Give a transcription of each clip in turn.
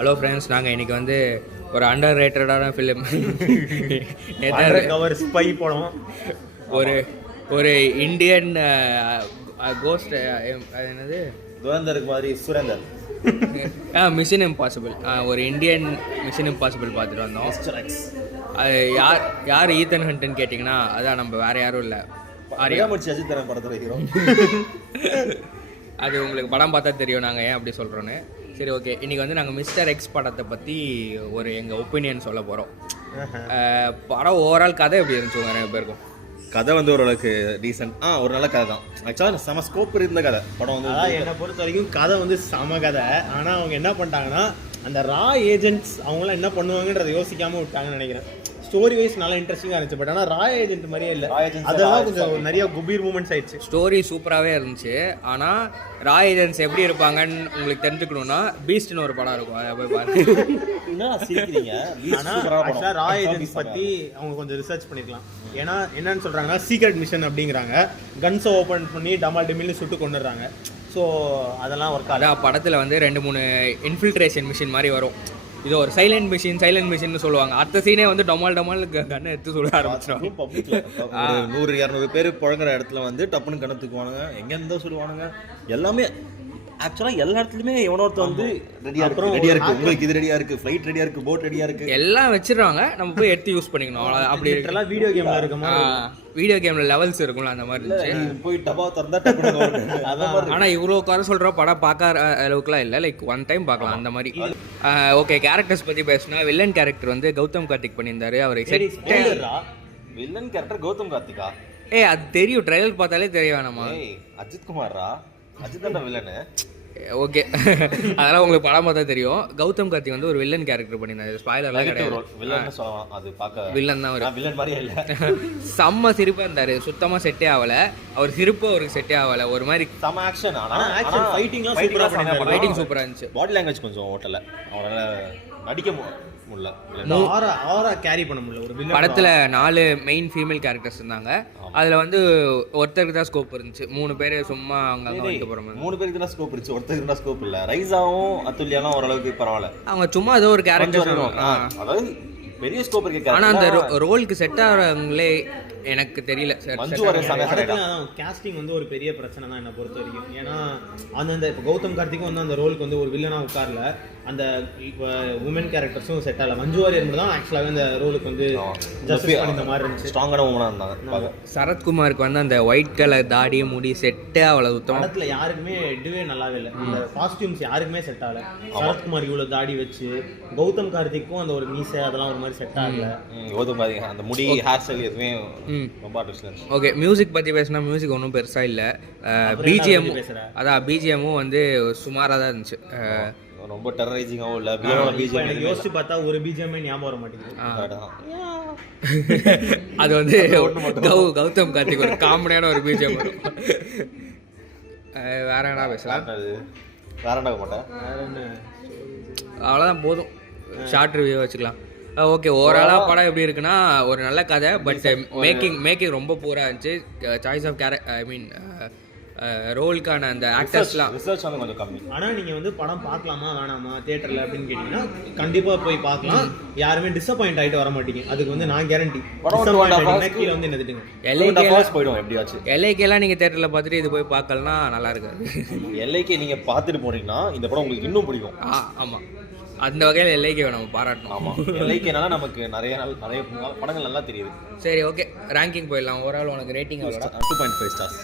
Hello friends, நாங்கள் இன்றைக்கி வந்து ஒரு அண்டர் ரேட்டடான ஃபிலிம் கவர் ஸ்பை படம் ஒரு ஒரு இந்தியன் கோஸ்ட் அது என்னது துரந்தருக்கு மாதிரி சுரேந்தர் மிஷன் இம்பாசிபிள், ஒரு இந்தியன் மிஷன் இம்பாசிபிள் பார்த்துட்டு வந்தோம். அது யார் ஈத்தன் ஹண்ட்னு கேட்டிங்கன்னா அதான் நம்ம வேறு யாரும் இல்லை, ஆரியா முடிச்சு அஜித் தரன் படத்தில் ஹீரோ. அது உங்களுக்கு படம் பார்த்தா தெரியும் நாங்கள் ஏன் அப்படி சொல்கிறோன்னு. சரி, ஓகே. இன்றைக்கி வந்து நாங்கள் மிஸ்டர் எக்ஸ் படத்தை பற்றி ஒரு எங்கள் ஒப்பீனியன் சொல்ல போகிறோம். படம் ஓவரால் கதை எப்படி இருந்துச்சு நிறைய பேருக்கும்? கதை வந்து ஓரளவுக்கு டீசென்ட், ஒரு நல்ல கதை தான். ஆக்சுவலாக செம ஸ்கோப் இருந்த கதை படம் வந்து. அதான் என்னை பொறுத்த வரைக்கும் கதை வந்து செம கதை. ஆனால் அவங்க என்ன பண்ணிட்டாங்கன்னா அந்த ரா ஏஜென்ட்ஸ் அவங்களாம் என்ன பண்ணுவாங்கன்றதை யோசிக்காமல் விட்டாங்கன்னு நினைக்கிறேன். ஸ்டோரி வைஸ் நல்லா இன்ட்ரெஸ்டிங்காக இருந்துச்சு. பட் ஆனால் ரா ஏஜென்ட் மாதிரியே இல்லை. அதெல்லாம் கொஞ்சம் நிறைய குபீர் மூமெண்ட்ஸ் ஆயிடுச்சு. ஸ்டோரி சூப்பராகவே இருந்துச்சு. ஆனால் ரா ஏஜென்ட்ஸ் எப்படி இருப்பாங்கன்னு உங்களுக்கு தெரிஞ்சுக்கணுன்னா பீஸ்ட்னு ஒரு படம் இருக்கும், அதை போய் பாருங்க. ஆனால் ரா ஏஜென்ட்ஸ் பற்றி அவங்க கொஞ்சம் ரிசர்ச் பண்ணிக்கலாம். ஏன்னா என்னன்னு சொல்கிறாங்கன்னா சீக்ரெட் மிஷன் அப்படிங்கிறாங்க. கன்ஸை ஓப்பன் பண்ணி டமால் டெமில்னு சுட்டு கொண்டுடுறாங்க. ஸோ அதெல்லாம் ஒரு கதை. படத்தில் வந்து 2-3 இன்ஃபில்ட்ரேஷன் மிஷின் மாதிரி வரும். இது ஒரு சைலண்ட் மிஷின் சொல்லுவாங்க. அடுத்த சீனே வந்து டமால் கண்ணை எடுத்து சொல்ல ஆரம்பிச்சிடும். 100-200 பேர் புழங்குற இடத்துல வந்து டப்புன்னு கண்ணை தூக்குவானுங்க, எங்கேருந்தோ சொல்லுவானுங்க. எல்லாமே ஆக்சுவலாக எல்லா இடத்துலையுமே எவனோர்த்த வந்து ரெடியாக இருக்கு. உங்களுக்கு இது ரெடியாக இருக்குது, ஃப்ளைட் ரெடியாக இருக்குது, போட் ரெடியாக இருக்குது, எல்லாம் வச்சிருவாங்க. நம்ம போய் எடுத்து யூஸ் பண்ணிக்கணும். அப்படி இருக்கலாம். வீடியோ கேமில் இருக்குமா, வீடியோ கேமில் லெவல்ஸ் இருக்கும்ல, அந்த மாதிரி இருந்துச்சு. போய் டப்பா திறந்தா. ஆனால் இவ்வளோ குறை சொல்கிற படம் பார்க்க அளவுக்குலாம் இல்லை, லைக் ஒன் டைம் பார்க்கலாம் அந்த மாதிரி. ஓகே, கேரக்டர்ஸ் பற்றி பேசினா வில்லன் கேரக்டர் வந்து கௌதம் கார்த்திக் பண்ணியிருந்தாரு. அவர் வில்லன் கேரக்டர் கௌதம் கார்த்திகா? அது தெரியும், ட்ரைலர் பார்த்தாலே தெரிய வேணாமா? அஜித் குமாரா? அஜித் தான் வில்லனு. ஓகே, அதெல்லாம் உங்களுக்கு படம் பார்த்தா தெரியும். கௌதம் கார்த்திக் வந்து ஒரு வில்லன் கேரக்டர் பண்ணியிருந்தாரு. ஸ்பாய்லர்லாம் கிடையாது, வில்லன் தான். வில்லன் மாதிரியே இல்லை. செம்ம சிரிப்பாக இருந்தார். சுத்தமாக செட்டே ஆகலை. அவர் சிரிப்பு அவருக்கு செட்டே ஆகலை. ஒரு மாதிரி செம்ம ஆக்ஷன். ஆனால் ஃபைட்டிங் சூப்பராக இருந்துச்சு. பாடி லாங்குவேஜ் கொஞ்சம் ஓட்டலை, அவரால் நடிக்க முடியல. கேரி பண்ண முடியல. ஒரு படத்தில் 4 மெயின் ஃபீமேல் கேரக்டர்ஸ் இருந்தாங்க. அதில் வந்து ஒருத்தருக்கு தான் ஸ்கோப் இருந்துச்சு. 3 பேர் சும்மா அங்கே வந்து போகிற மாதிரி. 3 பேருக்கு தான் ஸ்கோப் இருந்துச்சு, ஒருத்தருக்கு தான் ஸ்கோப் இல்லை. ரைஸாவும் அத்துல்யாவும் ஓரளவுக்கு பரவாயில்ல. அவங்க சும்மா ஏதோ ஒரு கேரக்டர், அதாவது பெரிய ஸ்கோப் இருக்கு. ஆனால் அந்த ரோலுக்கு செட் ஆகிறவங்களே எனக்கு தெரியல. கேஸ்டிங் வந்து ஒரு பெரிய பிரச்சனை தான் என்னை பொறுத்த வரைக்கும். ஏன்னா அந்த இப்போ கௌதம் கார்த்திக்கும் வந்து அந்த ரோலுக்கு வந்து ஒரு வில்லனாக உட்காரல. அந்த இப்போ உமன் கேரக்டர்ஸும் செட் ஆகல. மஞ்சு வாரியர் மட்டும் தான் ஆக்சுவலாகவே அந்த ரோலுக்கு வந்து இந்த மாதிரி இருந்துச்சு. ஸ்ட்ராங்கான உமனாக இருந்தாங்க. சரத்குமாருக்கு வந்து அந்த ஒயிட் கலர் தாடி முடி செட்டே அவ்வளோ சுத்தம். படத்தில் யாருக்குமே இதுவே நல்லாவே இல்லை. இந்த காஸ்டியூம்ஸ் யாருக்குமே செட் ஆகல. சரத்குமார் இவ்வளோ தாடி வச்சு, கௌதம் கார்த்திக்கும் அந்த ஒரு மீசை அதெல்லாம் ஒரு மாதிரி செட் ஆகல. கௌதம் கார்த்திக் அந்த முடி, ஹேர் ஸ்டைல் எதுவுமே ரொம்ப ஆர்டிஃபிஷியல். ஓகே, மியூசிக் பற்றி பேசினா மியூசிக் ஒன்றும் பெருசாக இல்லை. பிஜிஎம்மும் வந்து சுமாராக தான் இருந்துச்சு. ரொம்ப டெரரைசிங்காகவும் இல்லை. பிஜிஎம் யோசிச்சு பார்த்தா ஒரு பிஜிஎம் ஞாபகம் வர மாட்டேங்குது. அது வந்து கௌதம் கார்த்திக் ஒரு காமெடியான ஒரு பிஜிஎம் வரும். வேற என்ன பேசலாம்? வேற என்ன மாட்டேன், அவ்வளோதான், போதும். ஷார்ட் ரிவ்யூ வச்சுக்கலாம். ஓகே, ஓவராலாக படம் எப்படி இருக்குன்னா ஒரு நல்ல கதை. பட் மேக்கிங் ரொம்ப பூரா இருந்துச்சு. சாய்ஸ் ஆஃப் ரோலுக்கான அந்த ஆக்டர்ஸ்லாம் ரிசர்ச் வந்து கொஞ்சம் கம்மி. ஆனால் நீங்கள் வந்து படம் பார்க்கலாமா வேணாமா தியேட்டரில் அப்படின்னு கேட்டிங்கன்னா கண்டிப்பாக போய் பார்க்கலாம். யாருமே டிசப்பாயிண்ட் ஆகிட்டு வர மாட்டீங்க. அதுக்கு வந்து நான் கேரண்டி. கீழே வந்து என்ன திட்டுங்க, போயிடும் எப்படியாச்சும். எல்ஐக்கெல்லாம் நீங்கள் தேட்டரில் பார்த்துட்டு இது போய் பார்க்கலன்னா நல்லா இருக்காது. எல்ஐக்கே நீங்கள் பார்த்துட்டு போனீங்கன்னா இந்த படம் உங்களுக்கு இன்னும் பிடிக்கும். ஆமாம், அந்த வகையில் எல்ஐக்கே நம்ம பாராட்டணும். ஆமாம், எல்ஐக்கேனால நமக்கு நிறைய படங்கள் நல்லா தெரியுது. சரி, ஓகே, ரேங்கிங் போயிடலாம். ஓவரால் உனக்கு ரேட்டிங் 2.5 ஸ்டார்ஸ்.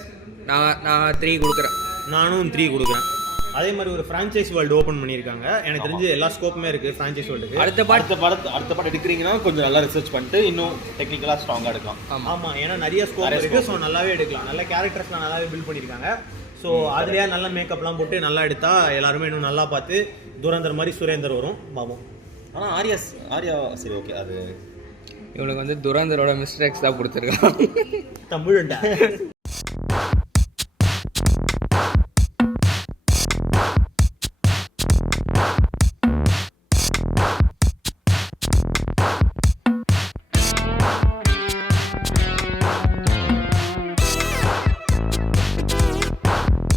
நான் 3 கொடுக்குறேன். நானும் 3 கொடுக்குறேன். அதே மாதிரி ஒரு ஃப்ரான்ச்சைஸ் வேர்ல்டு ஓப்பன் பண்ணியிருக்காங்க. எனக்கு தெரிஞ்சு எல்லா ஸ்கோப்புமே இருக்குது ஃப்ரான்ச்சைஸ் வேர்ல்டுக்கு. அடுத்த பாட்டு எடுக்கிறீங்கன்னா கொஞ்சம் நல்லா ரிசர்ச் பண்ணிட்டு இன்னும் டெக்னிக்கலாக ஸ்ட்ராங்காக எடுக்கலாம். ஆமாம், ஏன்னா நிறைய ஸ்கோப் இருக்குது. ஸோ நல்லாவே எடுக்கலாம். நல்ல கேரக்டர்ஸ்லாம் நல்லாவே பில்ட் பண்ணியிருக்காங்க. ஸோ அதுலேயே நல்ல மேக்கப்லாம் போட்டு நல்லா எடுத்தால் எல்லாருமே இன்னும் நல்லா பார்த்து துரந்தர் மாதிரி சுரேந்தர் வரும் பாபம். ஆனால் ஆர்யா சரி, ஓகே. அது இவனுக்கு வந்து துரந்தரோட மிஸ்டர் எக்ஸ் தான் கொடுத்துருக்கான். தமிழ்டா.